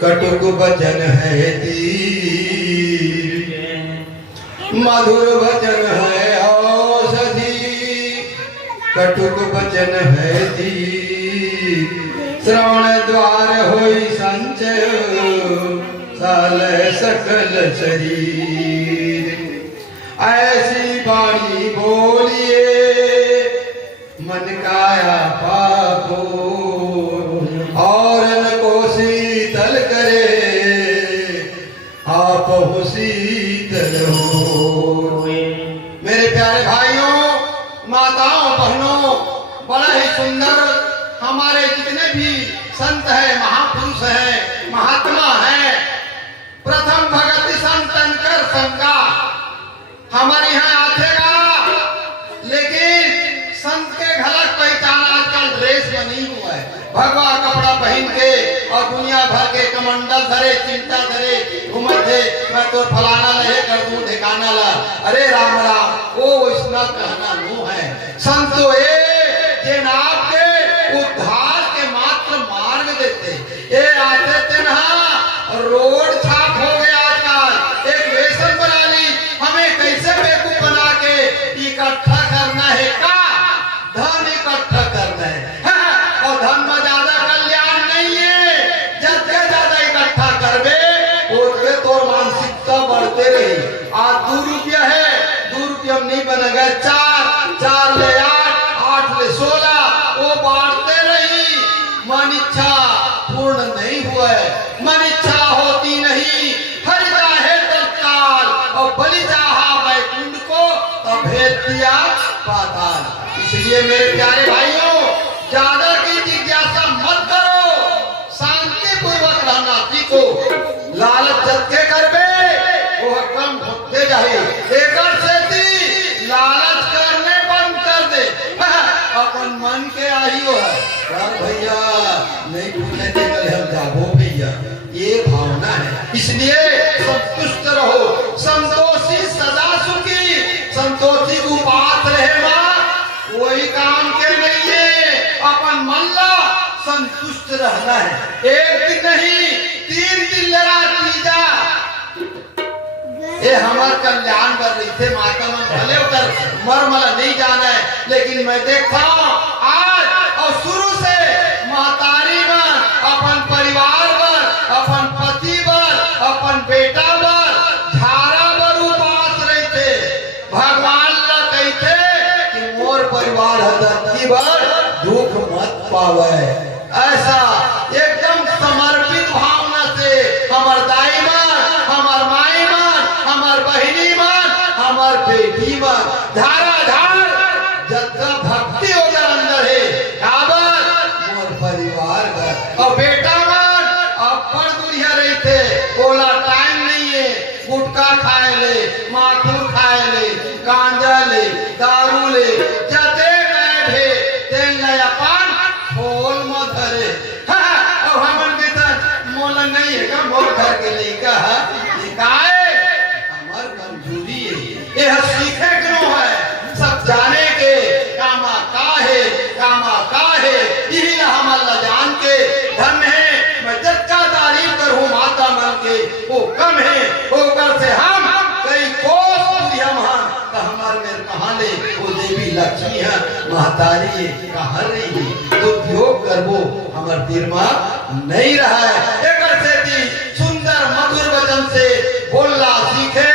कटुक वचन है तीर, मधुर वचन है औषधि, कटुक वचन है तीर, श्रवण द्वार होई संचय, साल सकल शरीर। ऐसी वाणी बोलिए मन काया पाको, और न को शीतल करे, आप हो शीतल हो। मेरे प्यारे भाइयों, माताओं, बहनों, बड़ा ही सुंदर हमारे जितने भी संत हैं, महापुरुष हैं, महात्मा हैं, प्रथम भगत संतन कर संगा हमारे यहाँ आतेगा। लेकिन संत के झलक पहचान आजकल ड्रेस बनी हुआ है, भगवा कपड़ा पहन के और दुनिया भर के कमंडल धरे, चिंता धरे घूमत थे, मैं तो फलाना लहे कर दूं ठिकाना ला। अरे राम राम, वो वैष्णव कहना नो है। संतो ये आपके उद्धार के मात्र मार्ग देते, ये आते थे ना रोड छाप हो गया आजकल, एक वेशन बना ली, हमें कैसे बेवकूफ बना के इकट्ठा करना है का धन इकट्ठा करना है, और धन में ज्यादा कल्याण नहीं है, जितने ज्यादा इकट्ठा करबे उतने तो मानसिकता बढ़ते रही। आज 2 रुपया है, 2 रुपया नहीं बनेगा 4, 4 ले 8, 8 ले 16, वो बांटते रही। मन इच्छा पूर्ण नहीं हुआ है, मन इच्छा होती नहीं, हर चाहे तत्काल, और बलि चाहा वैकुंठ को तो भेज दिया पाताल। इसलिए मेरे प्यारे भाइयों, ज्यादा की जिज्ञासा मत करो, शांति पूर्वक रहना सीखो। लालच जत्थे करबे वो कम होते जाए, एकर से लालच करने बंद कर दे, अपन मन के आई हो भैया नहीं पूछे थे कल हम जागो भैया, ये भावना है। इसलिए संतुष्ट रहो, संतोषी सदा सुखी, संतोषी उपात रहे मां वही काम के नहीं है, अपन मन ला संतुष्ट रहना है। एक दिन नहीं 3 दिन लड़ा तीजा, ये हमार कल्याण कर रही थे माता में, भले उधर मरमला नहीं जाना है, लेकिन मैं देखता हूँ आज और शुरू से महतारी में अपन परिवार पर, अपन पति पर, अपन बेटा पर झारा पर उपास रहे थे। भगवान ला कहते कि मोर परिवार धरती पर दुख मत पावे, ऐसा एकदम समर्पित भावना से हमार दाई मान, हमार माई मान, हमार बहिनी मान, हमार बेटी मान, धारा धार जत्था भक्ति उधर अंदर है, काबर मोर परिवार का। और बेटा मान अब पर दुनिया रही थे, बोला टाइम नहीं है, गुटखा खाए ले, माखून खाए ले, गांजा ले, दारू ले, जते गए भे तेल नया पान खोल मत धरे। और हमन के तर मोला नहीं है का मोर घर के लिए कहा निकाय हमार कमजोरी है, यह सीखे क्यों है, सब जाने के कामा का है, यही हमर ला जान के धन है। मैं जत्ता तारीफ करूं माता मन के वो कम है, होकर से हम कई कोस महान का हमार मेरे कहां ले वो देवी लक्ष्मी है, महतारी कहां रही है, तो योग करबो हमार दिमाग नहीं रहा है। एक से सुंदर मधुर वचन से बोलना सीखे,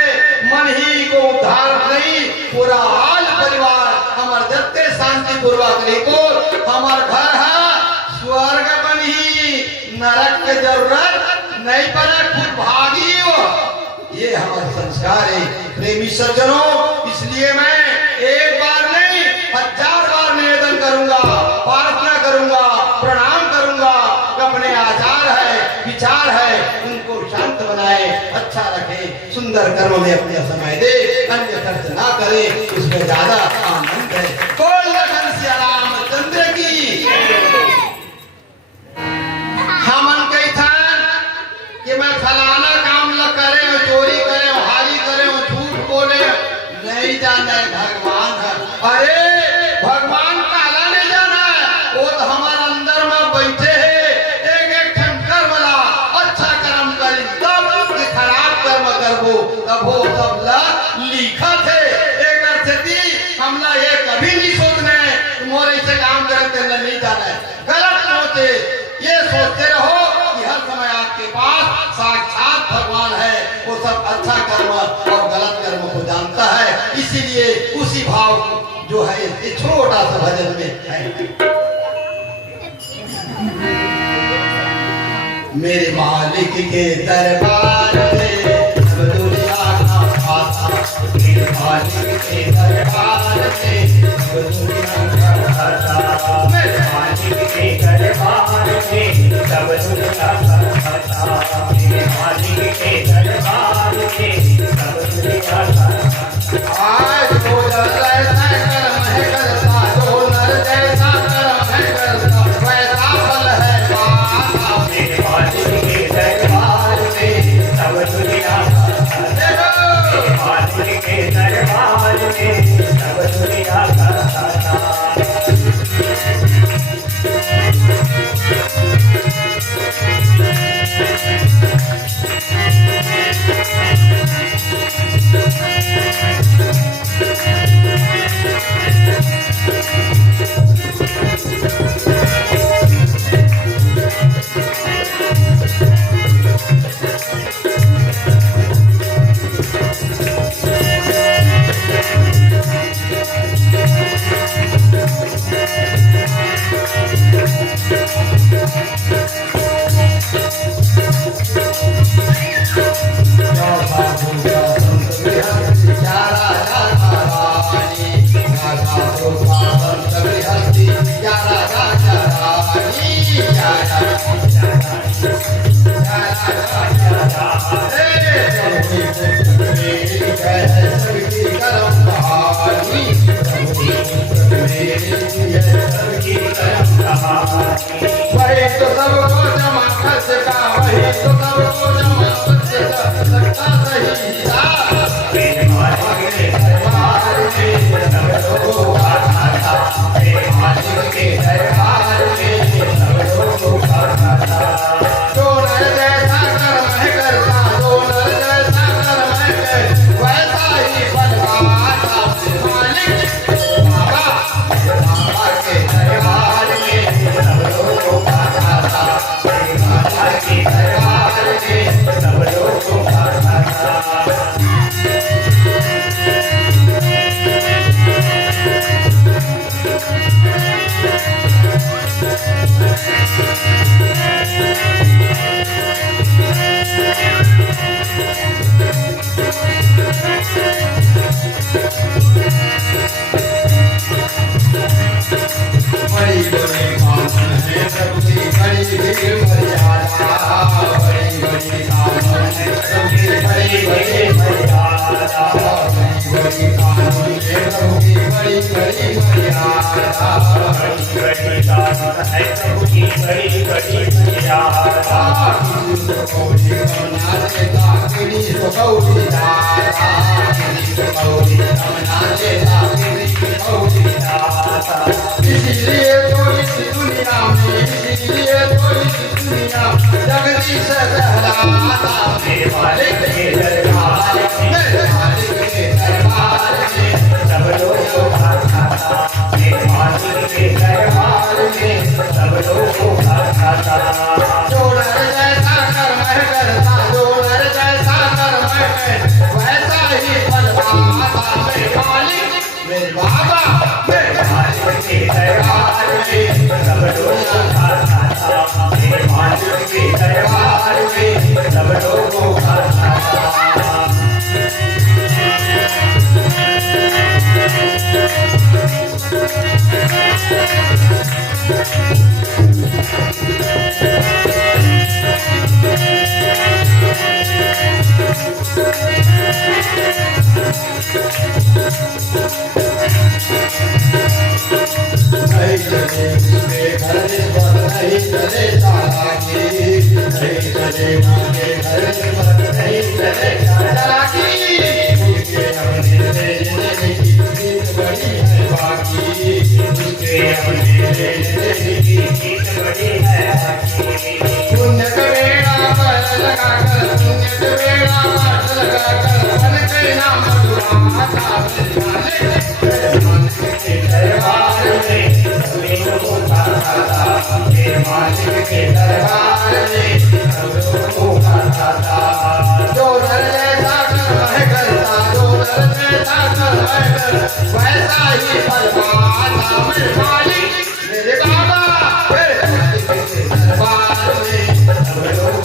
मन ही को उद्धार नहीं, पूरा हाल परिवार हमार जत्ते शांति पूर्वक को हमार घर है स्वर्ग बनी, नरक के जरूरत नहीं पड़े, खुद भागी हो, ये हमारा संस्कार है। प्रेमी सज्जनों, इसलिए मैं एक बार नहीं 1000 बार निवेदन करूंगा, प्रार्थना करूंगा, प्रणाम करूंगा, अपने आचार है, विचार है, उनको शांत बनाए, अच्छा रखे, सुंदर कर्म में अपने समय दे, अन्य खर्च ना करे, उसमें ज्यादा आनंद है। बोल लखन सिया रामचंद्र की। हमन कही था कि मैं फलाना काम न करे, चोरी करे, हारी करे, झूठ बोले, नहीं जाना है भगवान है। अरे भगवान काला नहीं जाना है, वो तो हमारे अंदर में बैठे है, एक एक कर्म ला अच्छा मेरे मालिक के दरबार में सब दुनिया का खाता, मेरे मालिक के दरबार में सब दुनिया का खाता, मेरे मालिक के दरबार में सब दुनिया का खाता, मेरे मालिक के दरबार में सब दुनिया का खाता। आज जो नर जैसा कर्म है करता, जो नर जैसा कर्म है करता, वैसा फल है पाता। मेरे मालिक के दरबार में सब दुनिया का खाता, मेरे मालिक के दरबार में सब दुनिया का खाता। वही तो सबको जमा कर सका, वही तो सबको जमा कर सकता सही था। मेरे मालिक के दरबार में सब लोगों का खाता, मेरे मालिक के दरबार में सब लोगों का खाता। जो नर जैसा कर्म है करता, जो नर जैसा कर्म है वैसा ही फल पाता। मालिक बाबा बाबा के दरबार में सब लोगों का खाता, मेरे मालिक के दरबार में सब लोगों का खाता। बड़ी बड़ी काम है सबकी, बड़ी बड़ी मर्यादा, बड़ी बड़ी काम है सबकी, बड़ी बड़ी मर्यादा, बड़ी कानून है सबकी, बड़ी बड़ी मर्यादा, बड़ी बड़ी दानत है सबकी, बड़ी बड़ी मर्यादा। किसी को कौड़ी कमना देता, किसी को कौड़ी दाता, किसी को कौड़ी कमना देता, किसी को कौड़ी दाता। इसलिए तो इस दुनिया में, इसलिए तो इस दुनिया जगदीश कहलाता। मेरे मालिक के दरबार में, मेरे मालिक के दरबार में सब लोगों का खाता, मेरे मालिक के दरबार में सब लोगों का खाता। जो नर जैसा कर्म है करता, जो नर जैसा कर्म है वैसा ही फल पाता। मेरे मालिक मेरे बाबा मेरे मालिक के दरबार में सब लोगों का खाता, मेरे मालिक के दरबार में सब लोगों का खाता। नहीं चले उसके घर पर, नहीं चले चालाकी, नहीं चले माँ के घर पर, नहीं चले चालाकी। उसके अपने लेने की चीज बड़ी है बाकी, उसके अपने लेने की जीत बड़ी है बाकी। पुण्य का बेड़ा पर लगाकर, पुण्य का बेड़ा पर लगाकर मन के नाम दुआता। मेरे मालिक के दरबार में सब लोगों का खाता, मेरे मालिक के दरबार में सब लोगों का खाता। जो नर जैसा कर्म है करता, जो नर जैसा कर्म है वैसा ही फल पाता। मेरे मालिक मेरे बाबा मेरे मालिक के दरबार में सब लोग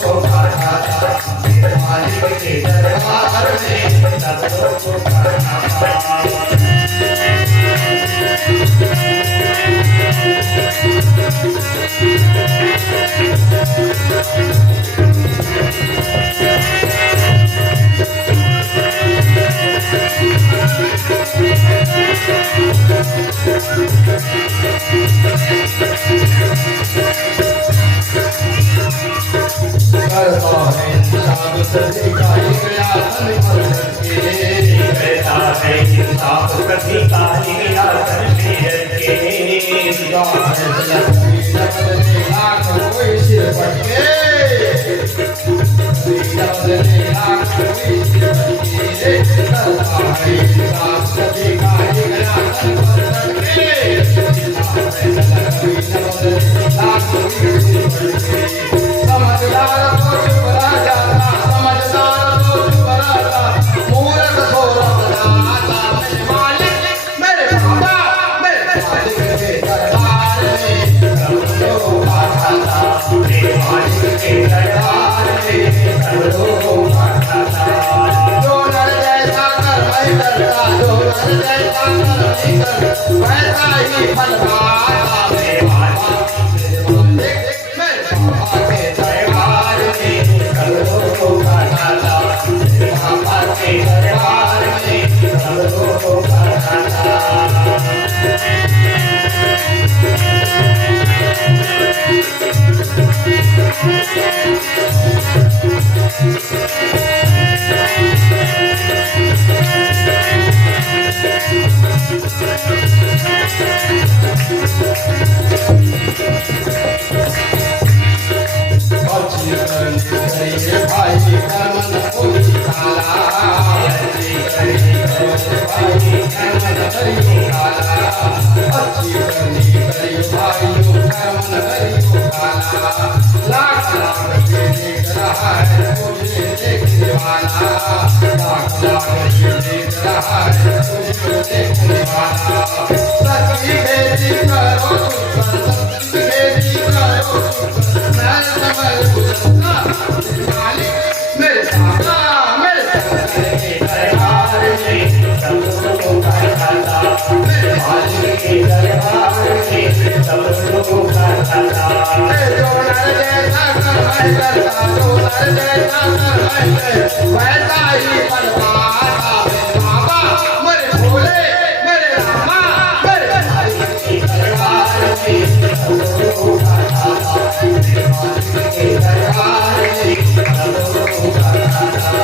करता है इंसाफ सभी का एक आसन पर करके करता है इंसाफ सभी का एक आसन पे रखे कोई सिर पटके समझदार तो चुप रह जाता समझदार तो चुप रहता मूर्ख सो रहा मेरे बाबा मेरे मालिक के दरबार में सब लोग आता मेरे मालिक के दरबार में सब लोग आता जो नर जैसा कर मैं करता जो नर जैसा कर मैं कर वैसा ही फल पाता मेरे मालिक मेरे बाबा के दरबार में सब लोग आता मेरे बाबा के दरबार में सब लोग आता मेरे साथ मेरे दरबार में सब लोग आता मेरे मालिक के दरबार में सब लोग आता जो नर जैसा कर मैं करता जो नर जैसा कर मैं कर वैसा ही फल पाता मेरे बाबा मेरे भोले मेरे रामा मेरे मालिक के दरबार में सब लोग आता मेरे मालिक के दरबार में सब लोग आता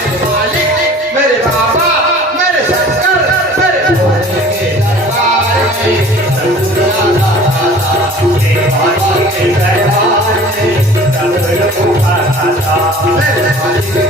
मेरे बाबा मेरे शंकर मेरे भोले के दरबार में मेरे मालिक के दरबार में सब लोग आता मेरे मालिक